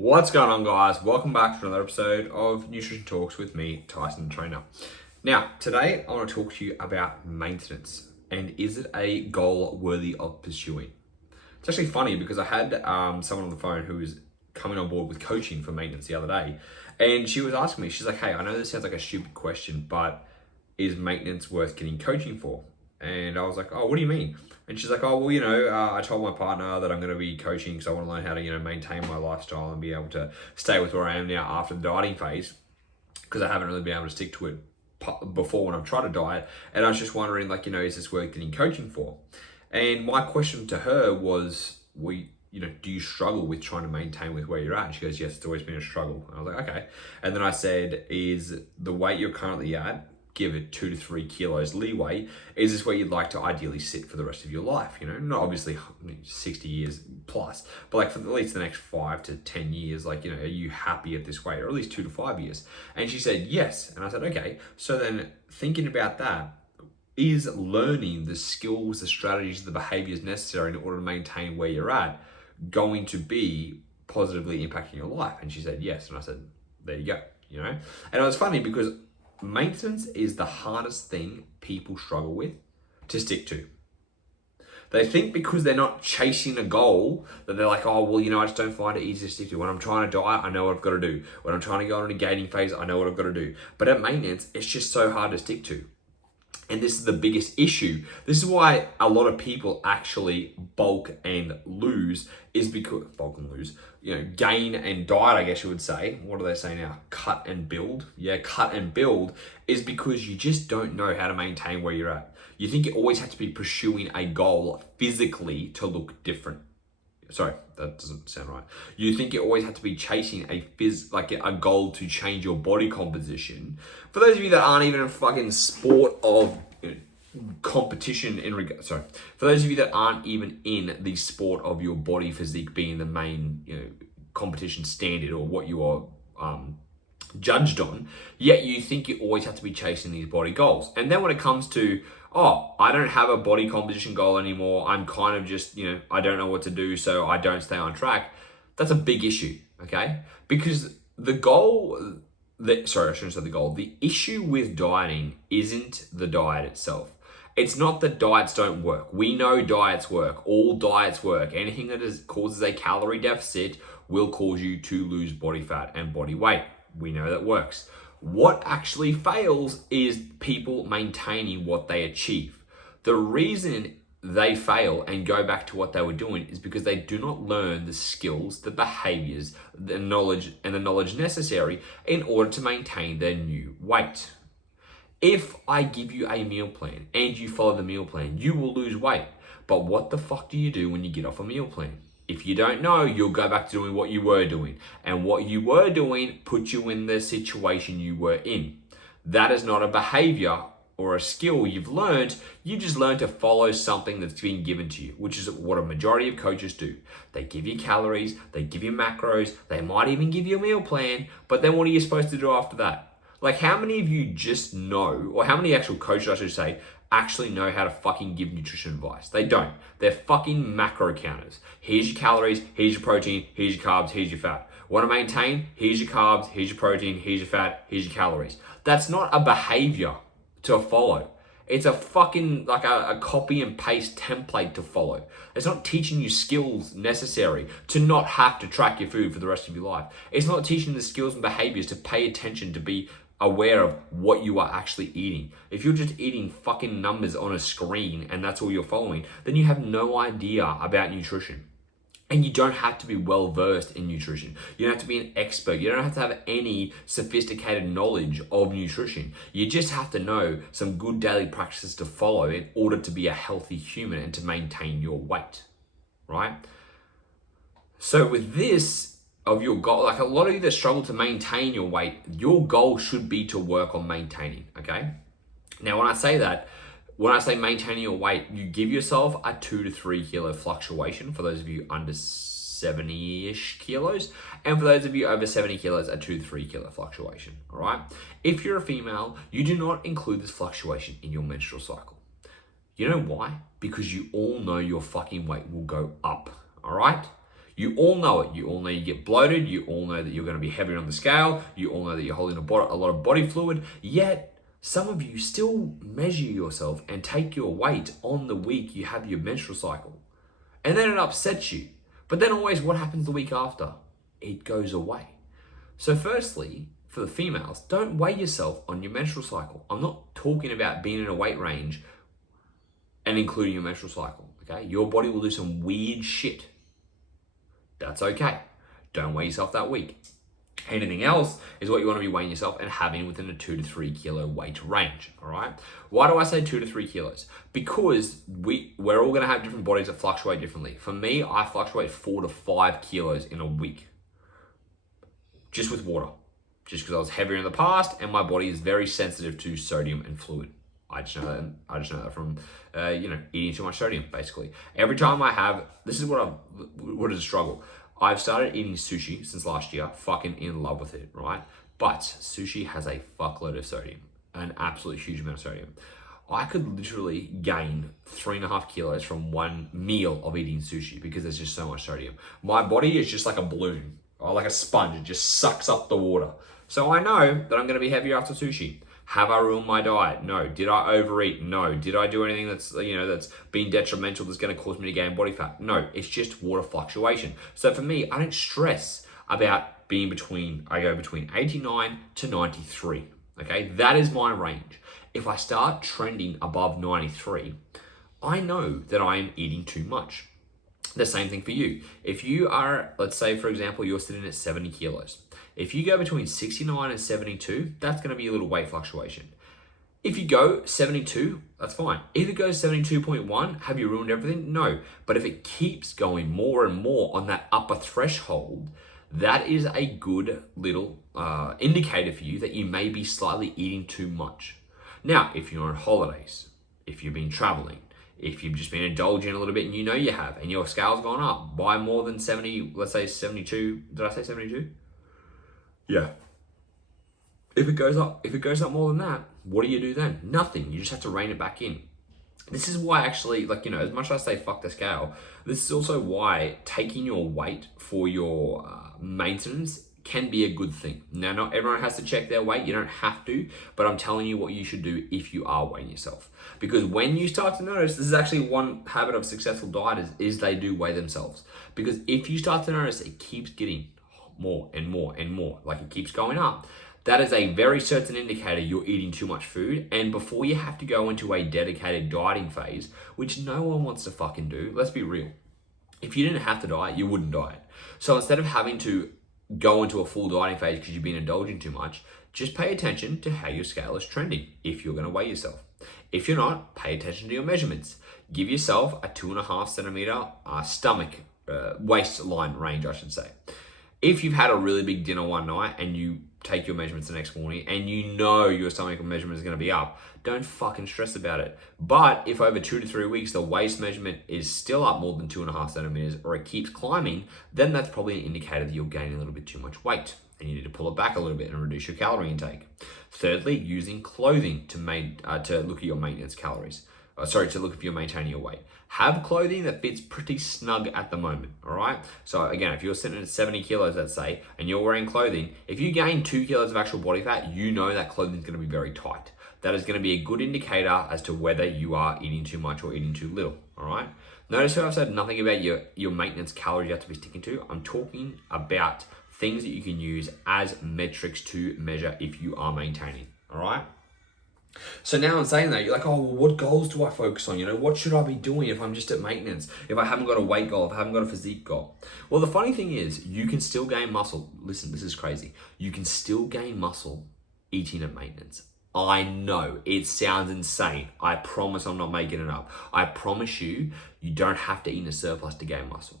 What's going on, guys? Welcome back to another episode of Nutrition Talks with me, Tyson the Trainer. Now, today I want to talk to you about maintenance and is it a goal worthy of pursuing? It's actually funny because I had someone on the phone who was coming on board with coaching for maintenance the other day, and she was asking me, she's like, hey, I know this sounds like a stupid question, but is maintenance worth getting coaching for? And I was like, oh, what do you mean? And she's like, oh, well, I told my partner that I'm going to be coaching because I want to learn how to, maintain my lifestyle and be able to stay with where I am now after the dieting phase because I haven't really been able to stick to it before when I've tried to diet. And I was just wondering, is this worth getting coaching for? And my question to her was, do you struggle with trying to maintain with where you're at? And she goes, yes, it's always been a struggle. And I was like, okay. And then I said, is the weight you're currently at, give it 2 to 3 kilos leeway, is this where you'd like to ideally sit for the rest of your life? Not obviously 60 years plus, but like for at least the next 5 to 10 years, are you happy at this weight, or at least 2 to 5 years? And she said, yes. And I said, okay. So then thinking about that, is learning the skills, the strategies, the behaviors necessary in order to maintain where you're at going to be positively impacting your life? And she said, yes. And I said, there you go, And it was funny because maintenance is the hardest thing people struggle with to stick to. They think because they're not chasing a goal that they're like, oh, well, I just don't find it easy to stick to. When I'm trying to diet, I know what I've got to do. When I'm trying to go on a gaining phase, I know what I've got to do. But at maintenance, it's just so hard to stick to. And this is the biggest issue. This is why a lot of people actually bulk and lose, gain and diet, I guess you would say. What do they say now? Cut and build. Yeah, cut and build is because you just don't know how to maintain where you're at. You think you always have to be pursuing a goal physically to look different. Sorry, that doesn't sound right. You think you always have to be chasing a goal to change your body composition. For those of you that aren't even in fucking sport of competition for those of you that aren't even in the sport of your body physique being the main, competition standard or what you are judged on, yet you think you always have to be chasing these body goals. And then when it comes to, oh, I don't have a body composition goal anymore, I'm kind of just, I don't know what to do, so I don't stay on track. That's a big issue, okay? Because the issue with dieting isn't the diet itself. It's not that diets don't work. We know diets work. All diets work. Anything that causes a calorie deficit will cause you to lose body fat and body weight. We know that works. What actually fails is people maintaining what they achieve. The reason they fail and go back to what they were doing is because they do not learn the skills, the behaviors, the knowledge necessary in order to maintain their new weight. If I give you a meal plan and you follow the meal plan, you will lose weight. But what the fuck do you do when you get off a meal plan? If you don't know, you'll go back to doing what you were doing. And what you were doing put you in the situation you were in. That is not a behavior or a skill you've learned. You just learned to follow something that's been given to you, which is what a majority of coaches do. They give you calories, they give you macros, they might even give you a meal plan, but then what are you supposed to do after that? Like, how many of you just know, or how many actual coaches, I should say, actually know how to fucking give nutrition advice? They don't. They're fucking macro counters. Here's your calories, here's your protein, here's your carbs, here's your fat. Want to maintain? Here's your carbs, here's your protein, here's your fat, here's your calories. That's not a behavior to follow. It's a fucking, a copy and paste template to follow. It's not teaching you skills necessary to not have to track your food for the rest of your life. It's not teaching the skills and behaviors to pay attention, to be aware of what you are actually eating. If you're just eating fucking numbers on a screen and that's all you're following, then you have no idea about nutrition. And you don't have to be well versed in nutrition. You don't have to be an expert. You don't have to have any sophisticated knowledge of nutrition. You just have to know some good daily practices to follow in order to be a healthy human and to maintain your weight, right? So with this, of your goal, a lot of you that struggle to maintain your weight, your goal should be to work on maintaining, okay? Now, when I say maintaining your weight, you give yourself a 2 to 3 kilo fluctuation for those of you under 70-ish kilos, and for those of you over 70 kilos, a 2 to 3 kilo fluctuation, all right? If you're a female, you do not include this fluctuation in your menstrual cycle. You know why? Because you all know your fucking weight will go up, all right? You all know it. You all know you get bloated. You all know that you're going to be heavier on the scale. You all know that you're holding a lot of body fluid. Yet, some of you still measure yourself and take your weight on the week you have your menstrual cycle. And then it upsets you. But then always what happens the week after? It goes away. So firstly, for the females, don't weigh yourself on your menstrual cycle. I'm not talking about being in a weight range and including your menstrual cycle, okay? Your body will do some weird shit. That's okay. Don't weigh yourself that week. Anything else is what you want to be weighing yourself and having within a 2 to 3 kilo weight range, all right? Why do I say 2 to 3 kilos? Because we're all going to have different bodies that fluctuate differently. For me, I fluctuate 4 to 5 kilos in a week, just with water. Just because I was heavier in the past and my body is very sensitive to sodium and fluid. I just know that from eating too much sodium, basically. Every time I have, this is what is a struggle. I've started eating sushi since last year, fucking in love with it, right? But sushi has a fuckload of sodium, an absolute huge amount of sodium. I could literally gain 3.5 kilos from one meal of eating sushi because there's just so much sodium. My body is just like a balloon or like a sponge. It just sucks up the water. So I know that I'm going to be heavier after sushi. Have I ruined my diet? No. Did I overeat? No. Did I do anything that's been detrimental that's going to cause me to gain body fat? No. It's just water fluctuation. So for me, I don't stress about being I go between 89 to 93. Okay, that is my range. If I start trending above 93, I know that I am eating too much. The same thing for you. If you are, let's say, for example, you're sitting at 70 kilos. If you go between 69 and 72, that's going to be a little weight fluctuation. If you go 72, that's fine. If it goes 72.1, have you ruined everything? No. But if it keeps going more and more on that upper threshold, that is a good little indicator for you that you may be slightly eating too much. Now, if you're on holidays, if you've been traveling, if you've just been indulging a little bit and you know you have, and your scale's gone up by more than 70, let's say 72, did I say 72? Yeah. If it goes up more than that, what do you do then? Nothing. You just have to rein it back in. This is why actually, as much as I say fuck the scale, this is also why taking your weight for your maintenance can be a good thing. Now, not everyone has to check their weight. You don't have to, but I'm telling you what you should do if you are weighing yourself. Because when you start to notice, this is actually one habit of successful dieters, is they do weigh themselves. Because if you start to notice it keeps getting more and more and more, like it keeps going up, that is a very certain indicator you're eating too much food. And before you have to go into a dedicated dieting phase, which no one wants to fucking do, let's be real. If you didn't have to diet, you wouldn't diet. So instead of having to go into a full dieting phase because you've been indulging too much, just pay attention to how your scale is trending if you're going to weigh yourself. If you're not, pay attention to your measurements. Give yourself a 2.5 centimeter waistline range, I should say. If you've had a really big dinner one night and you take your measurements the next morning and you know your stomach measurement is going to be up, don't fucking stress about it. But if over 2 to 3 weeks the waist measurement is still up more than 2.5 centimeters or it keeps climbing, then that's probably an indicator that you're gaining a little bit too much weight and you need to pull it back a little bit and reduce your calorie intake. Thirdly, using clothing to look at your maintenance calories. To look if you're maintaining your weight. Have clothing that fits pretty snug at the moment, all right? So again, if you're sitting at 70 kilos, let's say, and you're wearing clothing, if you gain 2 kilos of actual body fat, you know that clothing is going to be very tight. That is going to be a good indicator as to whether you are eating too much or eating too little, all right? Notice how I've said nothing about your maintenance calories you have to be sticking to. I'm talking about things that you can use as metrics to measure if you are maintaining, all right? So now I'm saying that, you're like, oh, well, what goals do I focus on? What should I be doing if I'm just at maintenance? If I haven't got a weight goal, if I haven't got a physique goal? Well, the funny thing is, you can still gain muscle. Listen, this is crazy. You can still gain muscle eating at maintenance. I know, it sounds insane. I promise I'm not making it up. I promise you, you don't have to eat in a surplus to gain muscle.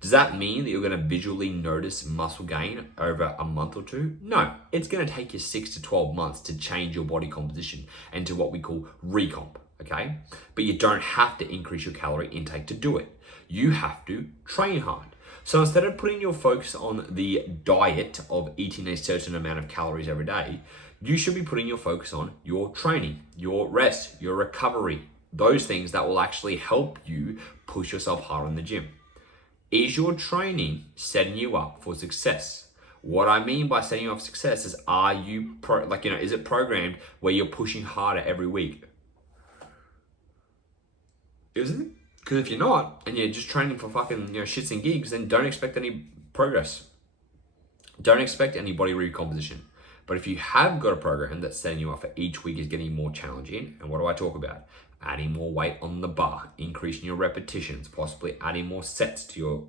Does that mean that you're going to visually notice muscle gain over a month or two? No, it's going to take you 6 to 12 months to change your body composition and to what we call recomp, okay? But you don't have to increase your calorie intake to do it. You have to train hard. So instead of putting your focus on the diet of eating a certain amount of calories every day, you should be putting your focus on your training, your rest, your recovery, those things that will actually help you push yourself harder in the gym. Is your training setting you up for success? What I mean by setting you up for success is, are you is it programmed where you're pushing harder every week? Is it? Because if you're not, and you're just training for fucking shits and gigs, then don't expect any progress. Don't expect any body recomposition. But if you have got a program that's setting you up for each week is getting more challenging, and what do I talk about? Adding more weight on the bar, increasing your repetitions, possibly adding more sets to your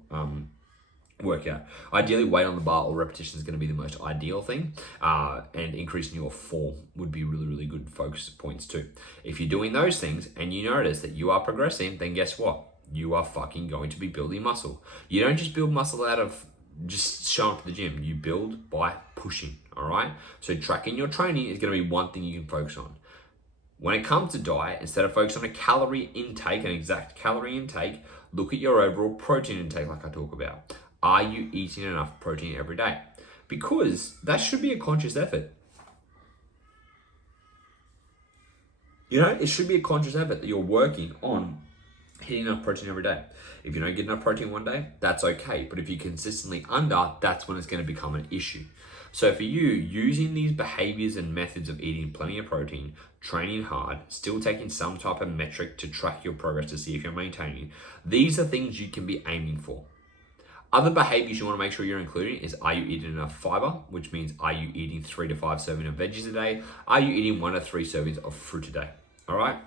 workout. Ideally, weight on the bar or repetition is going to be the most ideal thing, and increasing your form would be really, really good focus points too. If you're doing those things and you notice that you are progressing, then guess what? You are fucking going to be building muscle. You don't just build muscle out of just showing up to the gym. You build by pushing, all right? So tracking your training is going to be one thing you can focus on. When it comes to diet, instead of focusing on a calorie intake, an exact calorie intake, look at your overall protein intake like I talk about. Are you eating enough protein every day? Because that should be a conscious effort. It should be a conscious effort that you're working on hitting enough protein every day. If you don't get enough protein one day, that's okay. But if you're consistently under, that's when it's going to become an issue. So for you, using these behaviors and methods of eating plenty of protein, training hard, still taking some type of metric to track your progress to see if you're maintaining, these are things you can be aiming for. Other behaviors you want to make sure you're including is, are you eating enough fiber, which means are you eating 3 to 5 servings of veggies a day? Are you eating 1 to 3 servings of fruit a day? All right.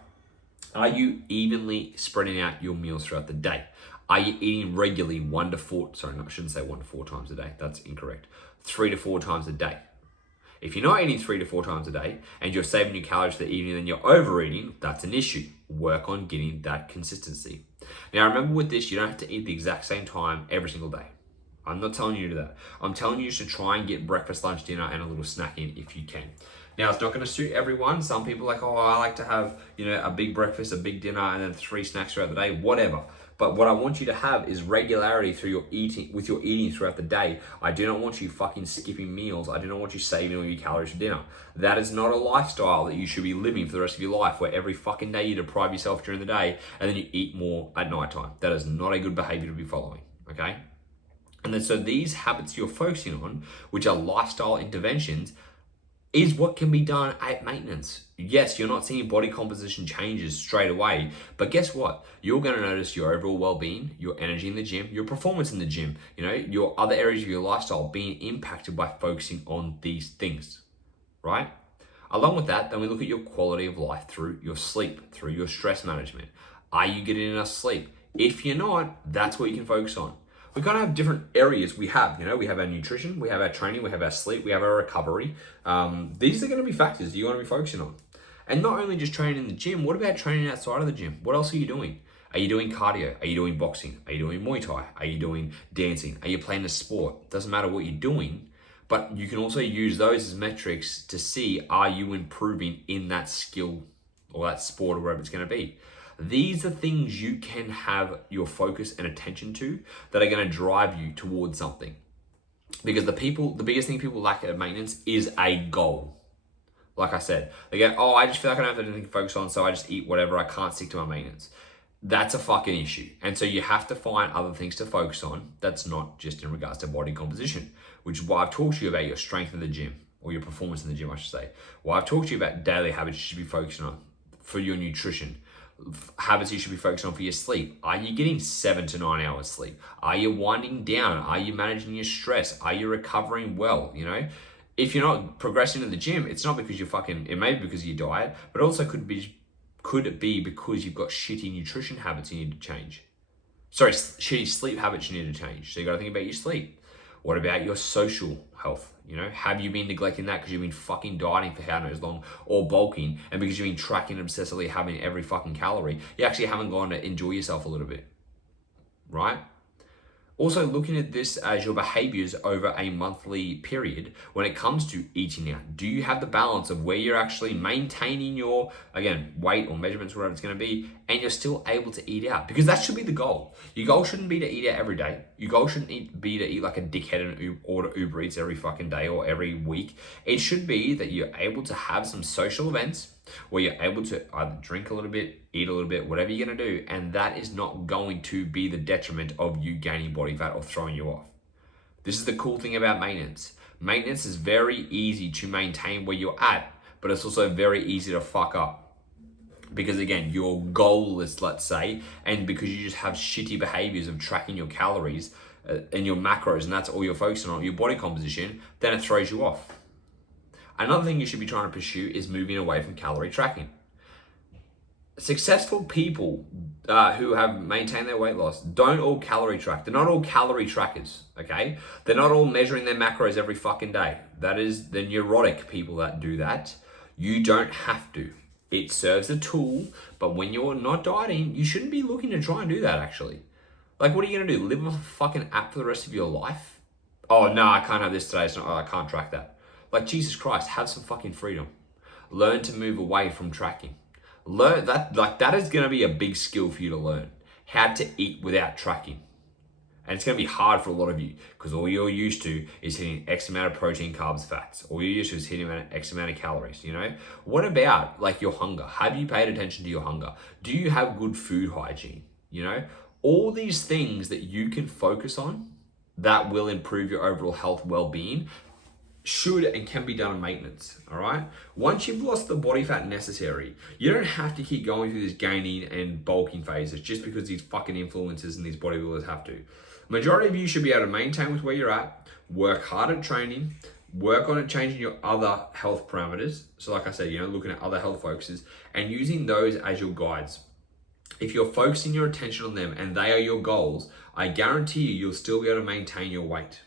Are you evenly spreading out your meals throughout the day? Are you eating regularly 1 to 4 times a day. That's incorrect. 3 to 4 times a day. If you're not eating 3 to 4 times a day and you're saving your calories for the evening and you're overeating, that's an issue. Work on getting that consistency. Now remember, with this, you don't have to eat the exact same time every single day. I'm not telling you to do that. I'm telling you to try and get breakfast, lunch, dinner, and a little snack in if you can. Now, it's not going to suit everyone. Some people are like, oh, I like to have, a big breakfast, a big dinner, and then 3 snacks throughout the day, whatever. But what I want you to have is regularity through your eating throughout the day. I do not want you fucking skipping meals. I do not want you saving all your calories for dinner. That is not a lifestyle that you should be living for the rest of your life, where every fucking day you deprive yourself during the day and then you eat more at nighttime. That is not a good behavior to be following, okay? And then so these habits you're focusing on, which are lifestyle interventions, is what can be done at maintenance. Yes, you're not seeing body composition changes straight away, but guess what? You're going to notice your overall well-being, your energy in the gym, your performance in the gym, your other areas of your lifestyle being impacted by focusing on these things, right? Along with that, then we look at your quality of life through your sleep, through your stress management. Are you getting enough sleep? If you're not, that's what you can focus on. We kind of have different areas we have, we have our nutrition, we have our training, we have our sleep, we have our recovery. These are going to be factors you want to be focusing on. And not only just training in the gym, what about training outside of the gym? What else are you doing? Are you doing cardio? Are you doing boxing? Are you doing Muay Thai? Are you doing dancing? Are you playing a sport? Doesn't matter what you're doing, but you can also use those as metrics to see, are you improving in that skill or that sport or wherever it's going to be. These are things you can have your focus and attention to that are going to drive you towards something. Because the biggest thing people lack at maintenance is a goal. Like I said, they go, oh, I just feel like I don't have anything to focus on, so I just eat whatever, I can't stick to my maintenance. That's a fucking issue. And so you have to find other things to focus on that's not just in regards to body composition, which is why I've talked to you about your strength in the gym, or your performance in the gym, I should say. Why I've talked to you about daily habits you should be focusing on for your nutrition, habits you should be focusing on for your sleep. Are you getting 7 to 9 hours sleep? Are you winding down? Are you managing your stress? Are you recovering well? If you're not progressing in the gym, it's not because it may be because of your diet, but also could it be because you've got shitty nutrition habits you need to change? Sorry, shitty sleep habits you need to change. So you got to think about your sleep. What about your social health? Have you been neglecting that because you've been fucking dieting for how knows long, or bulking, and because you've been tracking and obsessively having every fucking calorie, you actually haven't gone to enjoy yourself a little bit, right? Also, looking at this as your behaviors over a monthly period when it comes to eating out. Do you have the balance of where you're actually maintaining your, again, weight or measurements, whatever it's going to be, and you're still able to eat out? Because that should be the goal. Your goal shouldn't be to eat out every day. Your goal shouldn't be to eat like a dickhead and order Uber Eats every fucking day or every week. It should be that you're able to have some social events where you're able to either drink a little bit, eat a little bit, whatever you're going to do, and that is not going to be the detriment of you gaining body fat or throwing you off. This is the cool thing about maintenance. Maintenance is very easy to maintain where you're at, but it's also very easy to fuck up. Because again, your goal is, let's say, and because you just have shitty behaviors of tracking your calories and your macros, and that's all you're focusing on, your body composition, then it throws you off. Another thing you should be trying to pursue is moving away from calorie tracking. Successful people who have maintained their weight loss don't all calorie track. They're not all calorie trackers, okay? They're not all measuring their macros every fucking day. That is the neurotic people that do that. You don't have to. It serves a tool, but when you're not dieting, you shouldn't be looking to try and do that actually. Like, what are you gonna do? Live off a fucking app for the rest of your life? Oh no, I can't have this today, so I can't track that. Like, Jesus Christ, have some fucking freedom. Learn to move away from tracking. Learn that, like, that is gonna be a big skill for you to learn. How to eat without tracking. And it's going to be hard for a lot of you because all you're used to is hitting X amount of protein, carbs, fats. All you're used to is hitting X amount of calories, you know? What about like your hunger? Have you paid attention to your hunger? Do you have good food hygiene? You know, all these things that you can focus on that will improve your overall health, well-being should and can be done in maintenance, all right? Once you've lost the body fat necessary, you don't have to keep going through this gaining and bulking phases just because these fucking influencers and these bodybuilders have to. Majority of you should be able to maintain with where you're at, work hard at training, work on it changing your other health parameters. So like I said, you know, looking at other health focuses and using those as your guides. If you're focusing your attention on them and they are your goals, I guarantee you'll still be able to maintain your weight.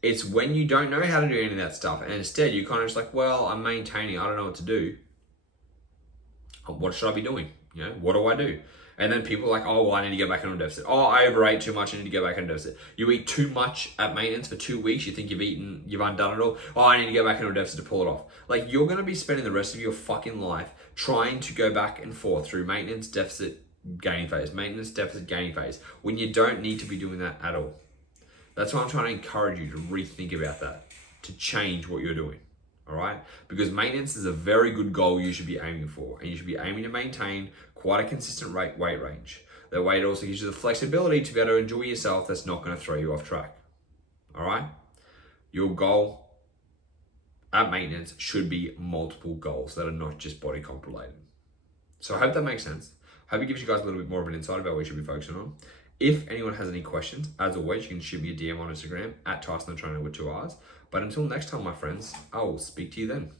It's when you don't know how to do any of that stuff and instead you're kind of just like, well, I'm maintaining, I don't know what to do. What should I be doing? You know, what do I do? And then people are like, oh, well, I need to get back into a deficit. Oh, I overate too much, I need to get back into a deficit. You eat too much at maintenance for 2 weeks, you think you've undone it all. Oh, I need to go back into a deficit to pull it off. Like, you're gonna be spending the rest of your fucking life trying to go back and forth through maintenance, deficit, gain phase, maintenance, deficit, gain phase, when you don't need to be doing that at all. That's why I'm trying to encourage you to rethink about that, to change what you're doing, all right? Because maintenance is a very good goal you should be aiming for, and you should be aiming to maintain quite a consistent weight range. That way it also gives you the flexibility to be able to enjoy yourself that's not gonna throw you off track, all right? Your goal at maintenance should be multiple goals that are not just body comp related. So I hope that makes sense. I hope it gives you guys a little bit more of an insight about what you should be focusing on. If anyone has any questions, as always, you can shoot me a DM on Instagram at tysonthetrainerr with 2 R's. But until next time, my friends, I will speak to you then.